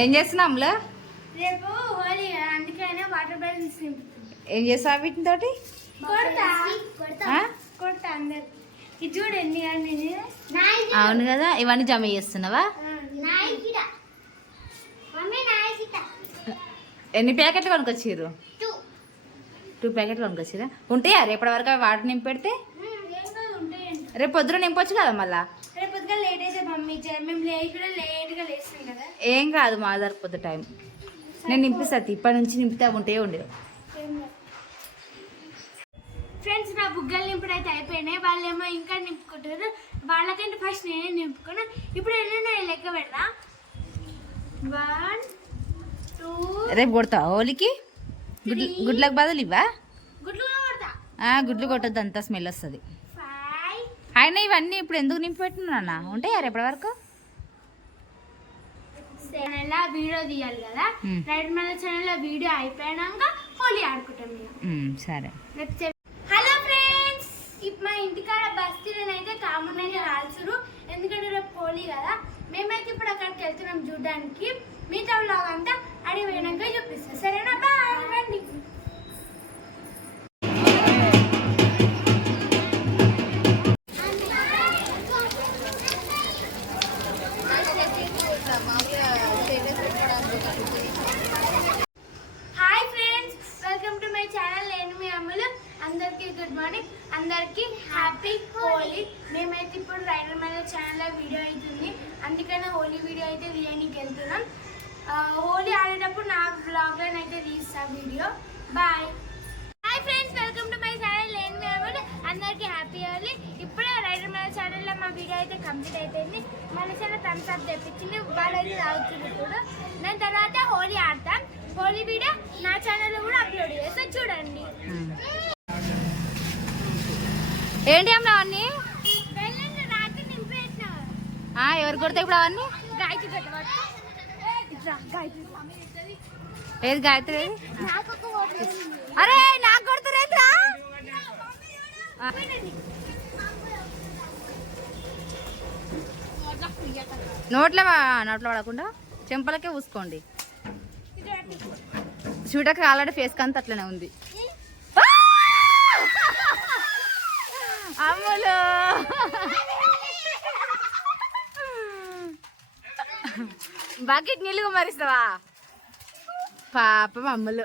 ఏం చేస్తున్నాంలో? రేపు హోలీ అందుకనే వాటర్ బ్యాలెన్స్ ఏం చేస్తావు వీటితోటి? కొడతా అందరికి. ఇది చూడండి అవును కదా, ఇవన్నీ జమ చేస్తున్నావా? ఎన్ని ప్యాకెట్లు కొనుకొచ్చిర్రు? 2 ప్యాకెట్లు కొనుకొచ్చిరా? ఉంటాయా రేపటి వరకు అవి వాటర్ నింపి పెడితే? రేపు పొద్దున నింపొచ్చు కదా మళ్ళా? రేపు పొద్దుగా లేట్ అయితే మమ్మీ మేము లేట్గా లేస్తాం కదా. ఏం కాదు, మా సరిపోద్దు టైం. నేను నింపిస్తాను, ఇప్పటి నుంచి నింపితే ఉంటే ఉండేవి. ఫ్రెండ్స్, నా బుగ్గలు నింపుడు అయితే అయిపోయినాయి. వాళ్ళేమో ఇంకా నింపుకుంటారు. వాళ్ళకంటే ఫస్ట్ నేనే నింపుకున్నా. ఇప్పుడు ఎన్నో లెక్క పెడతా. 1 2. రేపు కొడతా హోలీకి? గుడ్లకు బదులు ఇవ్వా? గుడ్లు కొడతా. గుడ్లు కొట్టద్దు, అంతా స్మెల్ వస్తుంది. 5. అయినా ఇవన్నీ ఇప్పుడు ఎందుకు నింపి పెట్టినా? ఉంటాయా రేపటి వరకు? ఛానల్లో వీడియో తీయాలి కదా. రైట్ మన ఛానల్లో వీడియో అయిపోయాక హోలీ ఆడుకుంటాం మేము. సరే. హలో ఫ్రెండ్స్, మా ఇంటికాడ బస్తీలనైతే కామన్ అయితే కాల్చురు. ఎందుకంటే రేపు హోలీ కదా. మేమైతే ఇప్పుడు అక్కడికి వెళ్తున్నాం చూడడానికి. మిగతా వ్లాగ్ అంతా అడిగి పోయినాక చూపిస్తాం. సరేనా? బాయ్. రండి. Hi friends, welcome to my channel. నేను మీ అమ్ములు. అందరికీ గుడ్ మార్నింగ్, అందరికీ హ్యాపీ హోలీ. మేమైతే ఇప్పుడు రైడర్ మన ఛానల్లో వీడియో అవుతుంది, అందుకనే హోలీ వీడియో అయితే తీయడానికి వెళ్తున్నాం. హోలీ ఆడేటప్పుడు నా బ్లాగ్లో అయితే తీస్తా video. Bye. Hi friends, welcome to my channel. నేను మీ అమ్ములు. అందరికీ హ్యాపీ హోలీ. ఇప్పుడే రైడర్ మన ఛానల్లో మా వీడియో అయితే కంప్లీట్ అయిపోయింది. మన ఛానల్ థమ్స్ అప్ తెప్పించింది, వాళ్ళైతే తాగుతుంది ఇప్పుడు. దాని తర్వాత హోలీ ఆడతాం. హోలీ వీడియో నా ఛానల్లో కూడా అప్లోడ్ చేస్తా, చూడండి. ఏంటి అమ్మ అవన్నీ? రాత్రి నింపేసిన. ఎవరు కొడతాయి ఇప్పుడు అవన్నీ? గాయత్రి కట్టవాడు. ఏది గాయత్రి? అరే నాకు కొడుతురేట్రా? నోట్లో పడకుండా చెంపలకే పూసుకోండి. చూడక ఆల్రెడీ ఫేస్ కంతా అట్లనే ఉంది. అమ్ములు బకెట్ నీళ్ళుగా మరిస్తావా? పాపం అమ్ములు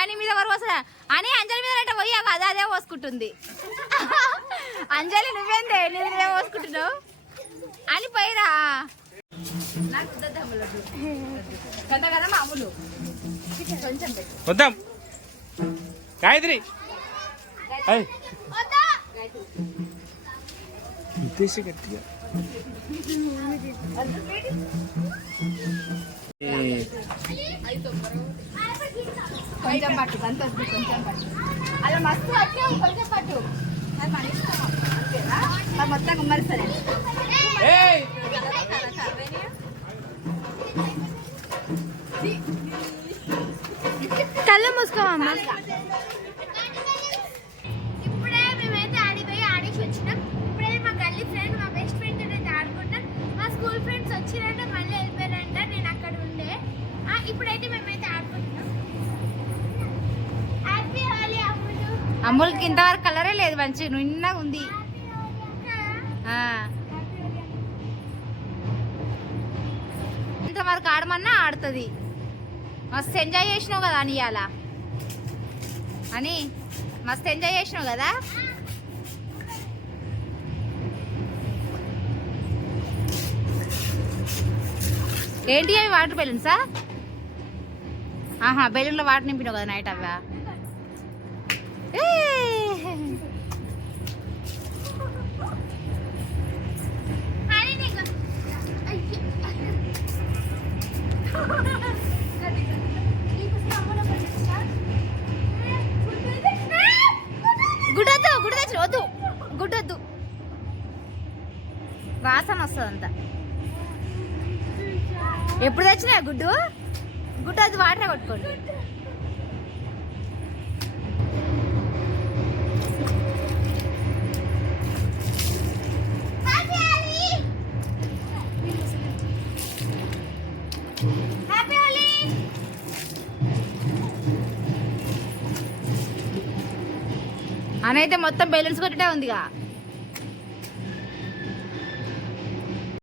అని మీద ఎవరు పోసా అని అంజలి మీద అంటే పోయి అదే అదే పోసుకుంటుంది. అంజలి నువ్వేందే నువ్వే పోసుకుంటున్నావు అని పోయిరా. నాకు కదా కదా మా అమ్ములు కొంచెం వద్దాం. గాయత్రి గట్టిగా కొంచెం పట్టు, అంత కొంచెం పట్టు. అలా మస్తు పట్టు, కొంచెం పట్టు. అది మొత్తం గుమ్మరిస్తుంది. కళ్ళు మూసుకోమమ్మా. ఇప్పుడే మేమైతే ఆడిపోయి ఆడేసి వచ్చినాం. ఇప్పుడే మా గల్లీ ఫ్రెండ్, మా బెస్ట్ ఫ్రెండ్ అయితే ఆడుకుంటాం. మా స్కూల్ ఫ్రెండ్స్ వచ్చిరంటే మళ్ళీ వెళ్ళిపోయారంట. నేను అక్కడ ఉండే. ఇప్పుడైతే మేమైతే ఆడుకుంటున్నాం. హ్యాపీ హోలీ అమ్ములు. అమ్ములకి ఇంతవరకు కలరే లేదు, మంచి నిన్నగా ఉంది. ఇంతవరకు ఆడమన్నా ఆడుతుంది. మస్తు ఎంజాయ్ చేసినావు కదా అని ఇవాళ. అని మస్తు ఎంజాయ్ చేసినావు కదా. ఏంటి అవి వాటర్ బెలూన్సా? బెలూన్లో వాటర్ నింపినావు కదా నైట్ అవా? గుడ్డొద్దు, గుడ్డు తెచ్చు వద్దు, గుడ్డొద్దు, వాసన వస్తుంది అంతా. ఎప్పుడు తెచ్చినా గుడ్డు? గుడ్డొద్దు, వాటర్ కొట్టుకోండి. హ్యాపీ హోలీ. అని అయితే మొత్తం బెలూన్స్ కొట్టడే ఉందిగా.